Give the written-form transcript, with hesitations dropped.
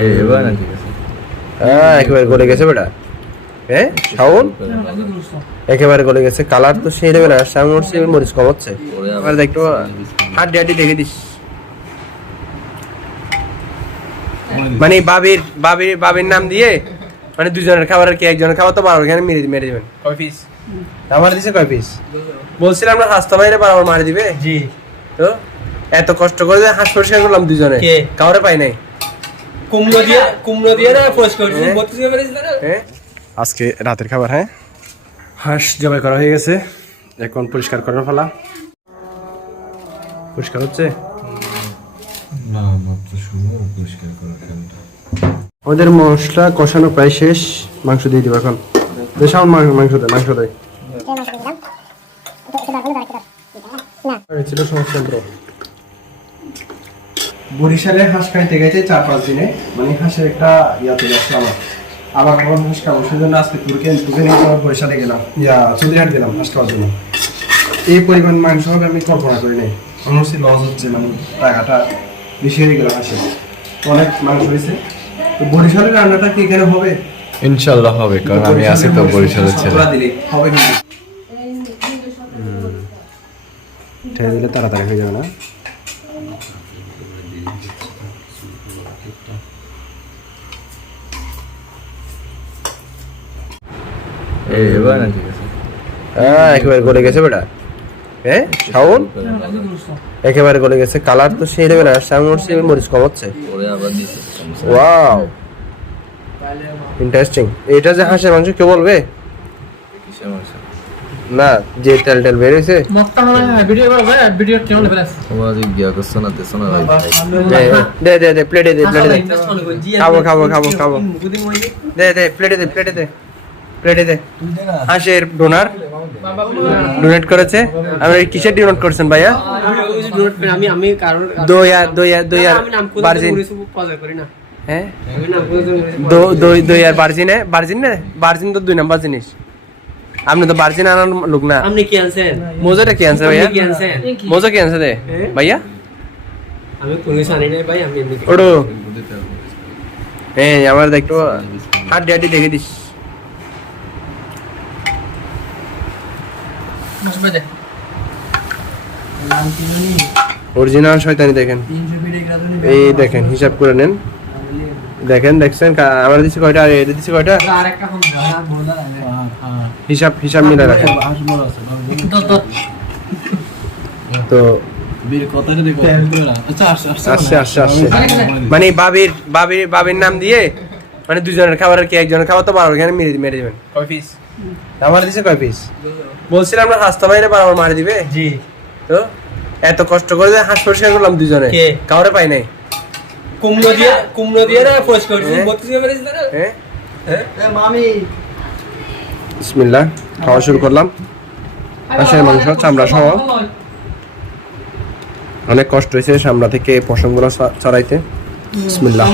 এবার না ঠিক আছে। হ্যাঁ একেবারে গলে গেছে বেটা। হ্যাঁ শাওন একেবারে গলে গেছে, কালার তো সেই লেভেল আসছে। আমি মরছি মরিচ কম হচ্ছে। এবার একটু হাড্ডি হাড্ডি দেখে দিস। মানে বাবির নাম দিয়ে মানে দুজনের খাবারের কি একজনের খাবার তো 12 এখানে মেরে দিবেন। কয় পিস আমার দিছে? কয় পিস বলছিলাম না? স্বাস্থ্য বাইরে বারবার মারি দিবে। জি তো এত কষ্ট করে হাঁস পরিষ্কার করলাম দুজনে, কাউরে পাই নাই। কুমড়ো দিয়ে না পোস্ট করছি। আজকে রাতের খাবার, হ্যাঁ হাঁস জবাই করা হয়ে গেছে, এখন পরিষ্কার করার ফেলা। পরিষ্কার হচ্ছে না মাত্র শুরু পরিষ্কার করা খেলটা। আমাদের মশলা কষানো প্রায় শেষ, মাংস দিয়ে দিব এখন। বেশাউন মাংস দেয় ছিল সমস্যা। বরিশালে হাঁস খাইতে গেছে 4-5 দিনে, মানে হাঁসের একটা ইয়াতে যাচ্ছে আমার। আবার কখন হাঁস খাবো সেজন্য আজকে তুকে নিয়ে আমার বরিশালে গেলাম, চুদিহাট গেলাম হাঁস খাওয়ার জন্য। এই পরিমাণ মাংস হবে আমি কল্পনা করি নাই। আমার লস হচ্ছে, মানে টাকাটা বেশি হয়ে গেল হাঁসের, অনেক মাংস হয়েছে। তো বরিশালের রান্নাটা কি এখানে হবে? ইনশাআল্লাহ হবে, কারণ আমি আছি তো বরিশালের ছেলে। হবে কিন্তু ঠেলে দিলে তাড়াতাড়ি হয়ে যাবে না? এবার না ঠিক আছে। হ্যাঁ একেবারে গলে গেছে বেটা। হ্যাঁ শাওন একেবারে গলে গেছে, কালার তো সেই লেভেল আসছে। আমি মরছি মরিচ কম হচ্ছে। Wow interesting. এটা যে হাঁসের মাংস কেউ বলবে না যে তেল বের হয়েছে। দে প্লেটে দে খাবো দে প্লেটে দে। হাঁসের ডোনেট করেছে। আপনি কিসের ডোনেট করেছেন ভাইয়া? দই আর বার্জিন। হ্যাঁ দই আর বার্জিন তো 2 নাম্বার জিনিস। আপনি তো বার্জিন আনার লোক না। আপনি কি আনছেন? মোজাটা কি আনছে ভাইয়া? মোজা কি আনছে দে ভাইয়া? আমি পুলিশ আনি নাই ভাই, আমি এমনি ওড়ো। হ্যাঁ আমার একটু হাড্ডি দেখে দিস। অরিজিনাল শয়তানি দেখেন, এই দেখেন হিসাব করে নেন। দেখছেন আমার দিচ্ছে কয়টা আর এর দিচ্ছে কয়টা, হিসাব মিলে রাখেন। তো আসছে মানে বাবির নাম দিয়ে মানে দুজনের খাবারের কি একজনের খাবার তো 12 এখানে মেরে দিবেন। কয় পিস আমার দিচ্ছে? কয় পিস বলছিলাম না? স্বাস্থ্য বাইরে বারবার মারি দিবে। জি তো এত কষ্ট করে হাঁস পরিষ্কার করলাম দুজনে, কাউরে পাই নাই। কুমড়ো দিয়ে না পোস্ট করছি। বিসমিল্লাহ খাওয়া শুরু করলাম। হাঁসের মাংস চামড়া সহ। অনেক কষ্ট হয়েছে সামলা থেকে পশমগুলো ছাড়াইতে। বিসমিল্লাহ।